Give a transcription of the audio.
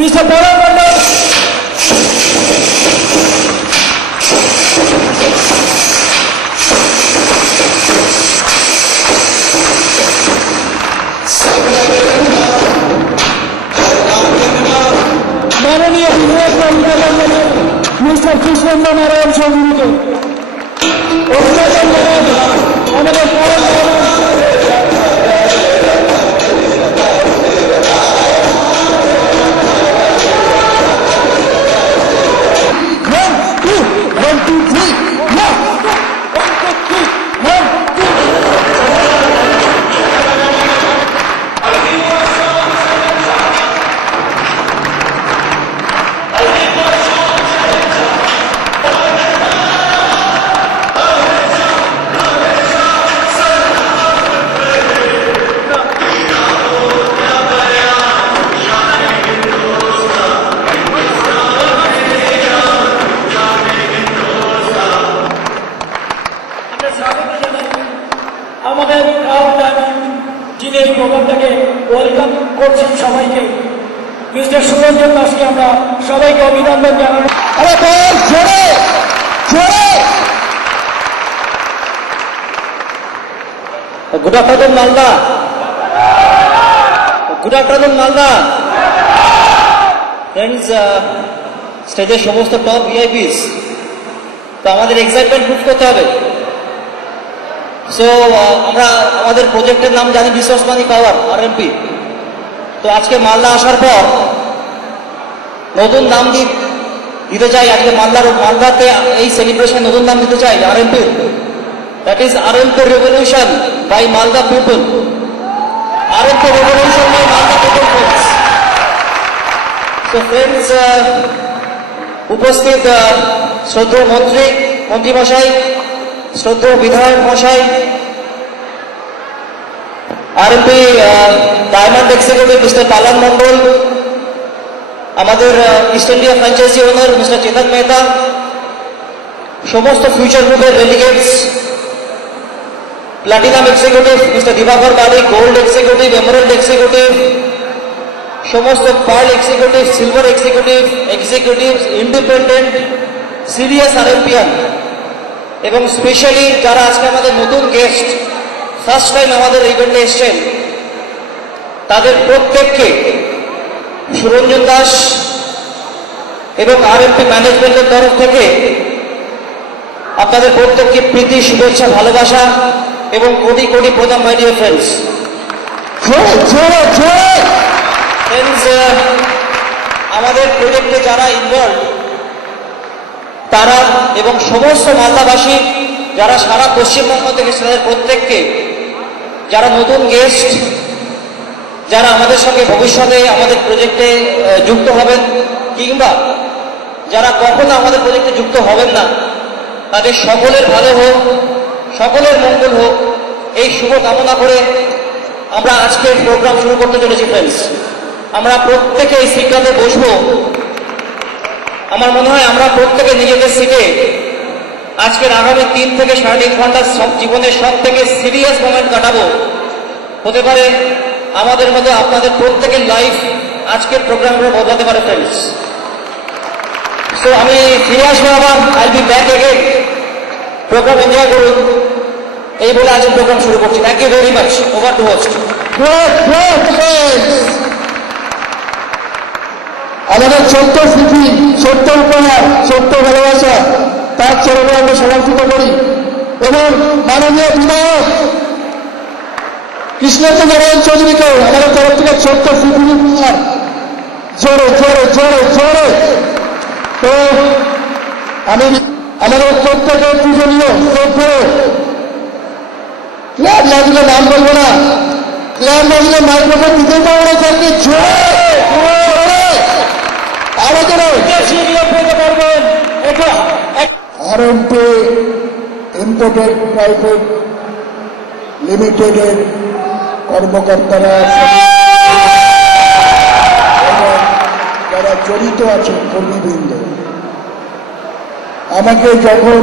Mister পরাগ মন্ডল, মাননীয় বিধায়ক মিস্টার কৃষ্ণেন্দ্র নারায়ণ চৌধুরীকে, আমাদের আমাদের যিনি এই প্রোগ্রামটাকে ওয়েলকাম করছেন সবাইকে, মিস্টার সুরঞ্জন দাসকে আমরা সবাইকে অভিনন্দন জানাই। Good afternoon Malda, good afternoon Malda. Friends, স্টেজের সমস্ত টপ ভিআইপিস, তো আমাদের এক্সাইটমেন্ট প্রুভ করতে হবে। সো আমরা আমাদের প্রজেক্টের নাম জানি রিসোর্স মানি পাওয়ার, আরএমপি। তো আজকে মালদা আসার পর নতুন নাম দিতে চাই। আজকে মালদাতে এই সেলিব্রেশন নতুন নাম দিতে চাই RMP. That is RMP revolution by Malda people. RMP revolution by Malda people friends. So friends, উপস্থিত শ্রদ্ধেয় মন্ত্রী মশাই, শ্রদ্ধেয় বিধায়ক মশাই, RMP diamond executive mister Palan Mondal, আমাদের East India franchise owner mister Chetan Mehta, সমস্ত ফিউচার গ্রুপের delegates, platinum executive mister Dibakar Bari, gold executive, emerald executive, সমস্ত pearl executive, silver executive, independent, serious আরএমপিয়ান, এবং স্পেশালি যারা আজকে আমাদের নতুন গেস্ট, ফার্স্ট টাইম আমাদের ইভেন্টে এসছেন, তাদের প্রত্যেককে সুরঞ্জন দাস এবং আরএমপি ম্যানেজমেন্টের তরফ থেকে আপনাদের প্রত্যেককে প্রীতি, শুভেচ্ছা, ভালোবাসা এবং কোটি কোটি প্রণাম। মাই ডিয়ার ফ্রেন্ডস, আমাদের প্রজেক্টে যারা ইনভলভ তারা এবং সমস্ত মালদাবাসী যারা সারা পশ্চিমবঙ্গ থেকে, তাদের প্রত্যেককে, যারা নতুন গেস্ট, যারা আমাদের সঙ্গে ভবিষ্যতে আমাদের প্রজেক্টে যুক্ত হবেন কিংবা যারা কখনো আমাদের প্রজেক্টে যুক্ত হবেন না, তাদের সকলের ভালো হোক, সকলের মঙ্গল হোক, এই শুভ কামনা করে আমরা আজকের প্রোগ্রাম শুরু করতে চলেছি। ফ্রেন্ডস, আমরা প্রত্যেকে এই সিটটাতে বসবো। আমার মনে হয় আমরা প্রত্যেকে নিজেদের সিটে আজকের আগামী 3 থেকে 3.5 ঘন্টা সব জীবনের সব থেকে সিরিয়াস মোমেন্ট কাটাবো। হতে পারে আমাদের মধ্যে আপনাদের প্রত্যেকের লাইফ আজকের প্রোগ্রামগুলো বদলাতে পারে। ফ্রেন্ডস, সো আমি ফিরে আসবো আবার, I be back again. Program enjoy করুন, এই বলে আজকের প্রোগ্রাম শুরু করছি। Thank you very much. Over to host. আমাদের ছোট্ট স্মৃতি, ছোট্ট উপহার, ছোট্ট ভালোবাসা তার চরণে আমরা সমর্পিত করি এবং মাননীয় বিধায়ক কৃষ্ণেন্দ্র নারায়ণ চৌধুরীকে আমাদের তরফ থেকে ছোট্ট স্মৃতি উপহার। জোরে জোরে জোরে জোরে। তো আমি আমাদের প্রত্যেকের পূজনীয় ক্লাব না দিলে নাম বলবো না, ক্লাব না দিলে মাইক্রোফোন দিতে পারবো না। তাকে আরএমপি ইম্পোর্টেড প্রাইভেট লিমিটেডের কর্মকর্তারা, যারা জড়িত আছেন কর্মীবৃন্দ, আমাকে যখন